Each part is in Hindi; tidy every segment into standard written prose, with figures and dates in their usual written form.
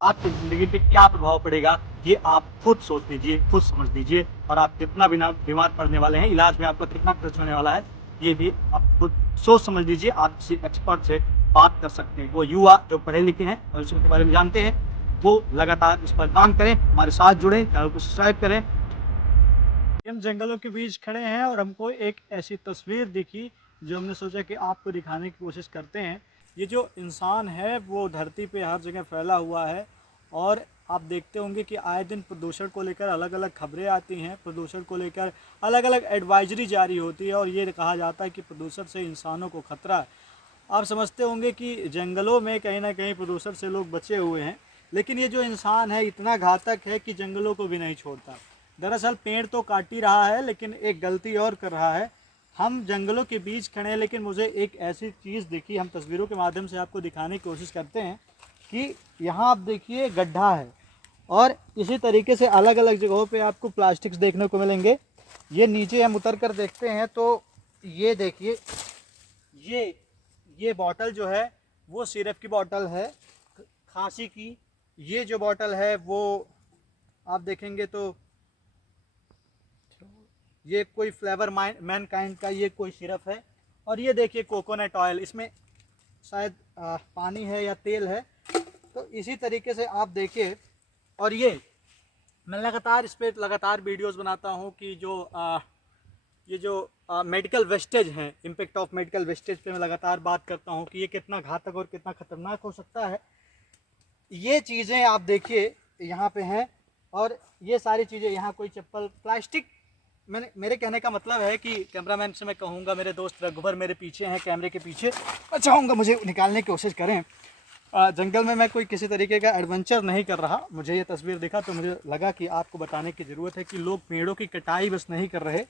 आपकी ज़िंदगी पे क्या प्रभाव पड़ेगा, ये आप खुद सोच लीजिए, खुद समझ लीजिए। और आप कितना बिना बीमार पड़ने वाले हैं, इलाज में आपका कितना खर्च होने वाला है, ये भी आप खुद सोच समझ लीजिए। आप किसी एक्सपर्ट से बात कर सकते हैं। वो युवा जो पढ़े लिखे हैं और इसके बारे में जानते हैं, वो लगातार इस पर काम करें, हमारे साथ जुड़ें, चैनल को सब्सक्राइब करें। हम जंगलों के बीच खड़े हैं और हमको एक ऐसी तस्वीर दिखी जो हमने सोचा कि आपको दिखाने की कोशिश करते हैं। ये जो इंसान है वो धरती पे हर जगह फैला हुआ है और आप देखते होंगे कि आए दिन प्रदूषण को लेकर अलग अलग खबरें आती हैं, प्रदूषण को लेकर अलग अलग एडवाइजरी जारी होती है और ये कहा जाता है कि प्रदूषण से इंसानों को खतरा है। आप समझते होंगे कि जंगलों में कहीं ना कहीं प्रदूषण से लोग बचे हुए हैं, लेकिन ये जो इंसान है इतना घातक है कि जंगलों को भी नहीं छोड़ता। दरअसल पेड़ तो काट ही रहा है, लेकिन एक गलती और कर रहा है। हम जंगलों के बीच खड़े हैं, लेकिन मुझे एक ऐसी चीज़ दिखी, हम तस्वीरों के माध्यम से आपको दिखाने की कोशिश करते हैं कि यहाँ आप देखिए गड्ढा है और इसी तरीके से अलग अलग जगहों पे आपको प्लास्टिक्स देखने को मिलेंगे। ये नीचे हम उतर कर देखते हैं तो ये देखिए, ये बॉटल जो है वो सिरप की बॉटल है, खांसी की। ये जो बॉटल है वो आप देखेंगे तो ये कोई फ्लेवर मैन काइंड का ये कोई सिरप है। और ये देखिए कोकोनट ऑयल, इसमें शायद पानी है या तेल है। तो इसी तरीके से आप देखिए, और ये मैं लगातार इस पर लगातार वीडियोस बनाता हूँ कि ये जो मेडिकल वेस्टेज हैं, इम्पेक्ट ऑफ मेडिकल वेस्टेज पे मैं लगातार बात करता हूँ कि ये कितना घातक और कितना ख़तरनाक हो सकता है। ये चीज़ें आप देखिए यहाँ पे हैं और ये सारी चीज़ें, यहाँ कोई चप्पल, प्लास्टिक। मेरे कहने का मतलब है कि कैमरामैन से मैं कहूँगा, मेरे दोस्त रघुबर मेरे पीछे हैं, कैमरे के पीछे, मैं चाहूँगा मुझे निकालने की कोशिश करें। जंगल में मैं कोई किसी तरीके का एडवेंचर नहीं कर रहा, मुझे ये तस्वीर दिखा तो मुझे लगा कि आपको बताने की ज़रूरत है कि लोग पेड़ों की कटाई बस नहीं कर रहे,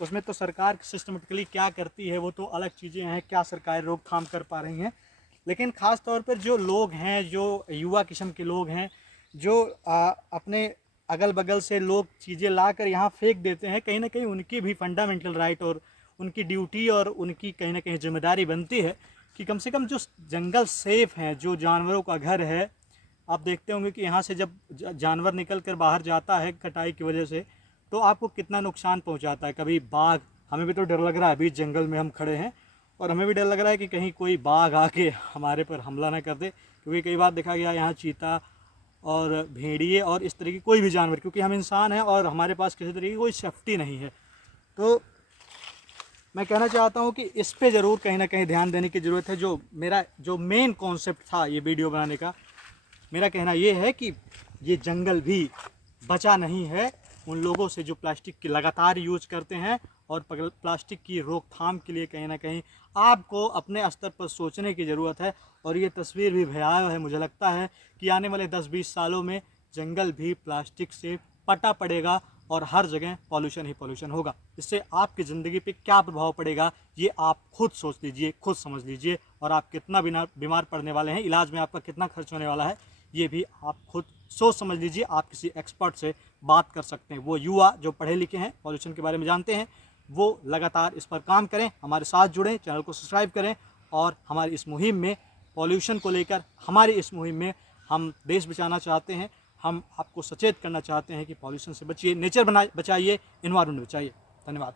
उसमें तो सरकार सिस्टमेटिकली क्या करती है वो तो अलग चीज़ें हैं, क्या सरकार रोकथाम कर पा रही हैं। लेकिन ख़ास तौर पर जो लोग हैं, जो युवा किस्म के लोग हैं, जो अपने अगल बगल से लोग चीज़ें ला कर यहाँ फेंक देते हैं, कहीं ना कहीं उनकी भी फंडामेंटल राइट और उनकी ड्यूटी और उनकी कहीं ना कहीं जिम्मेदारी बनती है कि कम से कम जो जंगल सेफ़ हैं, जो जानवरों का घर है। आप देखते होंगे कि यहाँ से जब जानवर निकल कर बाहर जाता है कटाई की वजह से, तो आपको कितना नुकसान पहुँचाता है। कभी बाघ, हमें भी तो डर लग रहा है, बीच जंगल में हम खड़े हैं और हमें भी डर लग रहा है कि कहीं कोई बाघ आके हमारे पर हमला ना कर दे, क्योंकि कई बार देखा गया यहाँ चीता और भेड़िए और इस तरह की कोई भी जानवर, क्योंकि हम इंसान हैं और हमारे पास किसी तरीके की कोई सेफ्टी नहीं है। तो मैं कहना चाहता हूँ कि इस पे ज़रूर कहीं ना कहीं ध्यान देने की ज़रूरत है। जो मेन कॉन्सेप्ट था ये वीडियो बनाने का, मेरा कहना ये है कि ये जंगल भी बचा नहीं है उन लोगों से जो प्लास्टिक की लगातार यूज करते हैं। और प्लास्टिक की रोकथाम के लिए कहीं ना कहीं आपको अपने स्तर पर सोचने की ज़रूरत है। और ये तस्वीर भी भयावह है। मुझे लगता है कि आने वाले 10-20 सालों में जंगल भी प्लास्टिक से पटा पड़ेगा और हर जगह पॉल्यूशन ही पॉल्यूशन होगा। इससे आपकी ज़िंदगी पे क्या प्रभाव पड़ेगा, ये आप खुद सोच लीजिए, खुद समझ लीजिए। और आप कितना बिना बीमार पड़ने वाले हैं, इलाज में आपका कितना खर्च होने वाला है, ये भी आप खुद सोच समझ लीजिए। आप किसी एक्सपर्ट से बात कर सकते हैं। वो युवा जो पढ़े लिखे हैं, पॉल्यूशन के बारे में जानते हैं, वो लगातार इस पर काम करें, हमारे साथ जुड़ें, चैनल को सब्सक्राइब करें। और हमारी इस मुहिम में, पॉल्यूशन को लेकर हमारी इस मुहिम में हम देश बचाना चाहते हैं। हम आपको सचेत करना चाहते हैं कि पॉल्यूशन से बचिए, नेचर बचाइए, एनवायरनमेंट बचाइए। धन्यवाद।